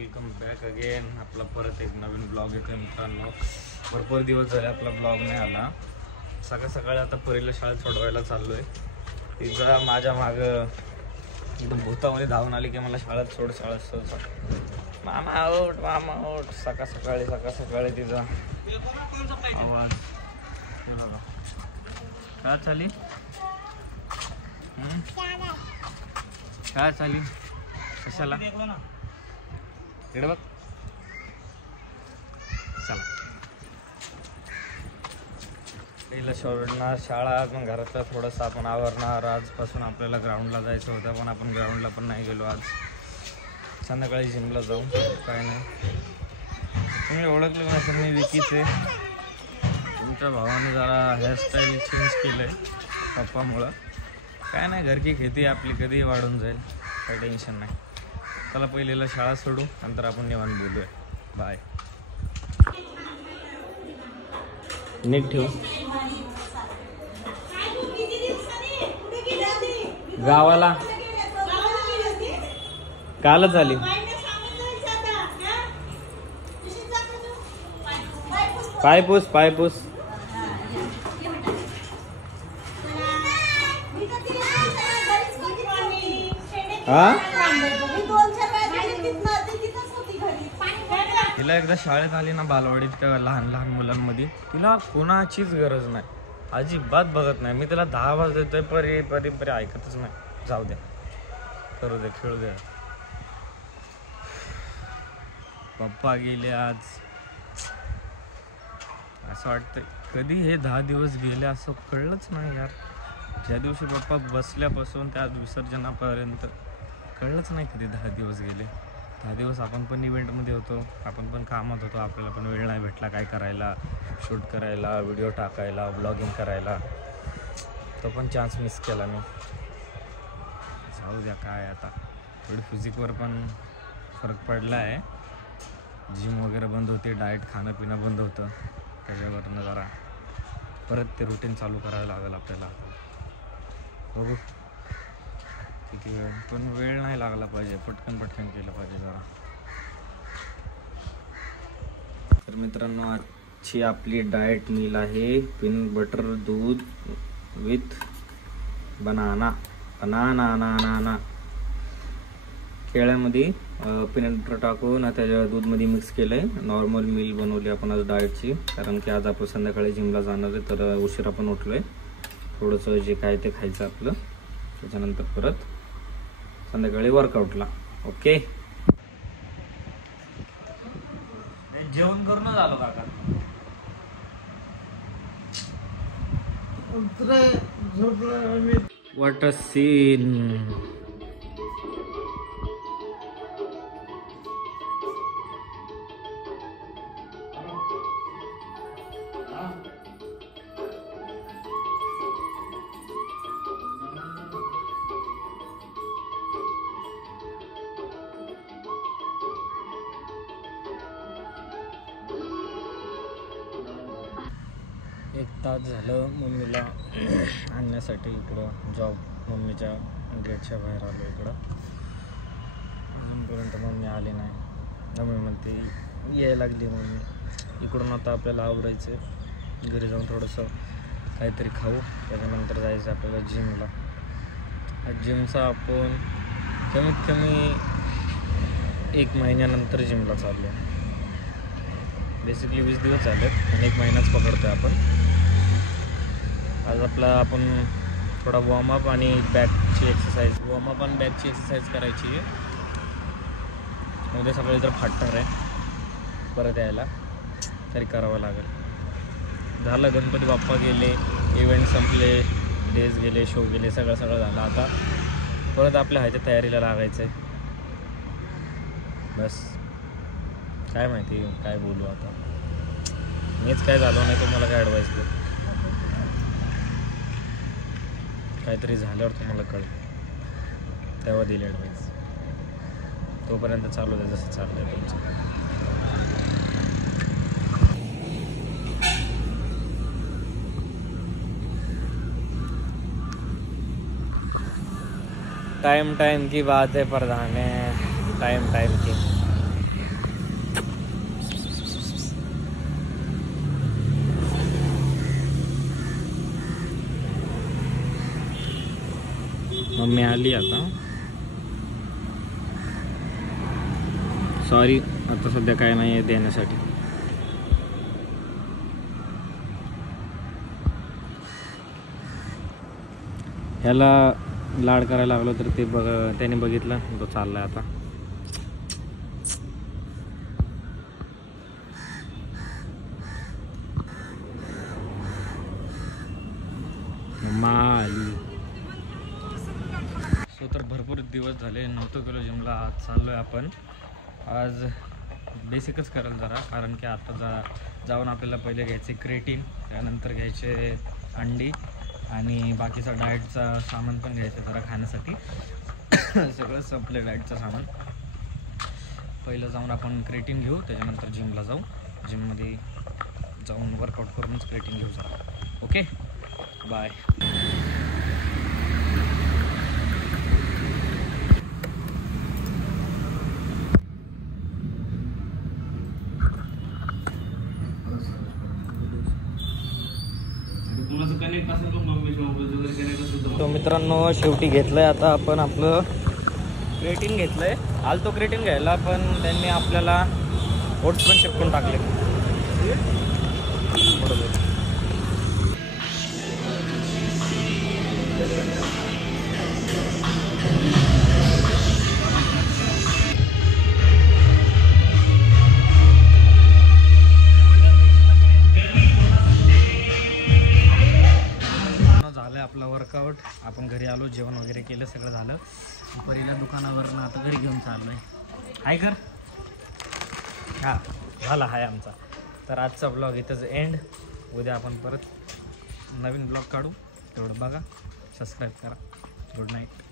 Welcome back again. आपला परत एक नवीन ब्लॉग येतो मित्रांनो. भरपूर दिवस झाले आपला ब्लॉग नाही आला. सकाळी आता परीला शाळेत सोडवायला चाललो आहे. तिचा माझ्या मागं एकदम भूतामध्ये धावून आली की मला शाळेत सोड. मामा उठ. सकाळी तिचा आवाज काय चाली काय चाली कशाला इकडे बघ. चला पहिलं सोडणार शाळा, मग घरातलं थोडंसं आपण आवरणार. आजपासून आपल्याला ग्राउंडला जायचं होतं पण आपण ग्राउंडला पण नाही गेलो. आज संध्याकाळी जिमला जाऊ. काय नाही, तुम्ही ओळखलं नाही तर मी विकीच आहे. तुमच्या भावाने जरा हेअरस्टाईल चेंज केलं आहे पप्पामुळं. काय नाही, घरकी खेती आपली कधी वाढून जाईल, काही टेन्शन नाही. चला पहिलेला शाळा सोडू, नंतर आपण निवांत बोलूया. बाय. नीट ठेवू. गावाला कालच आली. पायपूस हा. तिला एकदा शाळेत आली ना बालवाडीत, त्या लहान मुलांमध्ये तिला कोणाचीच गरज नाही, अजिबात बघत नाही. मी तिला 10 वाज देतोय परी ऐकतच नाही. जाऊ द्या, करू दे, खेळू द्या. पप्पा गेले आज. असं वाटतं कधी हे 10 दिवस गेले असं कळलंच नाही यार. ज्या दिवशी पप्पा बसल्यापासून त्या विसर्जनापर्यंत कळलंच नाही कधी 10 दिवस गेले. 10 दिवस आपण पण इव्हेंटमध्ये होतो, आपण पण कामात होतो, आपल्याला पण वेळ नाही भेटला काय करायला, शूट करायला, व्हिडिओ टाकायला, ब्लॉगिंग करायला. तो पण चान्स मिस केला मी. जाऊ द्या, काय आता थोडी फिजिकवर पण फरक पडला आहे. जिम वगैरे बंद होते, डाएट खाणं पिणं बंद होतं, त्याच्यावरनं जरा परत ते रुटीन चालू करायला लागेल आपल्याला. बघू किती वेळ, पण वेळ नाही लागला पाहिजे, पटकन केलं पाहिजे जरा. तर मित्रांनो, आजची आपली डाएट मील आहे पीनट बटर दूध विथ बनाना. केळ्यामध्ये पीनट बटर टाकून त्याच्या दूधमध्ये मिक्स केलं आहे. नॉर्मल मील बनवली आपण आज डाएटची, कारण की आज आपण संध्याकाळी जिमला जाणार आहे, तर उशिरा पण उठलो आहे. थोडंसं जे काय ते खायचं आपलं, त्याच्यानंतर परत संध्याकाळी वर्कआउटला. ओके, जेवण करूनच आलो काका. What a scene. एक तास झालं मम्मीला आणण्यासाठी इकडं जॉब, मम्मीच्या गेटच्या बाहेर आलो इकडं. अजूनपर्यंत मम्मी आली नाही. मम्मी म्हणते यायला लागली मम्मी. इकडून आता आपल्याला आवरायचं, घरी जाऊन थोडंसं काहीतरी खाऊ, त्याच्यानंतर जायचं आपल्याला जिमला. जिमचा आपण कमीत कमी 1 महिन्यानंतर जिमला चाललो. बेसिकली 20 दिवस झाले आणि 1 महिनाच पकडतो आपण. आज आपण थोडा वॉर्मअप आणि बॅकची एक्सरसाइज, करायची आहे. उद्या सकाळी जर फाटणार आहे परत यायला, तरी करावं लागेल. झालं, गणपती बाप्पा गेले, इव्हेंट संपले, डेज गेले, शो गेले, सगळं झालं. आता परत आपल्या ह्याच्या तयारीला लागायचं आहे. बस काय माहिती काय बोलू आता. मीच काय झालो नाही, तुम्हाला काय ॲडवाईस देऊ. काहीतरी झाल्यावर तुम्हाला कळेल, तेव्हा दिली ॲडवाईस. तोपर्यंत चालू द्या जसं चाललं आहे तुमचं. टाइम की बात है प्रधान है, टाइम की. आली आता. सॉरी, आता सध्या काय नाही आहे देण्यासाठी. ह्याला लाड करायला लागलो तर ते त्याने बघितलं, तो चाललाय आता. सो तर भरपूर दिवस झाले नव्हतं गेलो जिमला. आज चाललोय आपण. आज बेसिकच करेल जरा, कारण की आता जाऊन आपल्याला पहिले घ्यायचे क्रेटीन, त्यानंतर घ्यायचे अंडी आणि बाकीचा डाएटचा सामान पण घ्यायचं जरा खाण्यासाठी. सगळं संपलं डाएटचं सामान. पहिलं जाऊन आपण क्रेटीन घेऊ, त्याच्यानंतर जिमला जाऊ. जिममध्ये जाऊन वर्कआउट करूनच क्रेटीन घेऊ जरा. Okay, bye. तो मित्रांनो शेवटी घेतलंय आता आपण आपलं क्रेटीन घेतलंय. आलतो क्रेटीन घ्यायला, पण त्यांनी आपल्याला ओट्स पण शिकवून टाकले. बरोबर. आपला वर्कआउट आपण घरी आलो, जेवण वगैरे केलं, सगळं झालं. परीला दुकानावरनं आता घरी घेऊन चाललोय. हाय कर. हां, झाला हाय आमचा. तर आजचा ब्लॉग इथंच एंड. उद्या आपण परत नवीन ब्लॉग काढू. तेवढं बघा, सबस्क्राईब करा. Good night.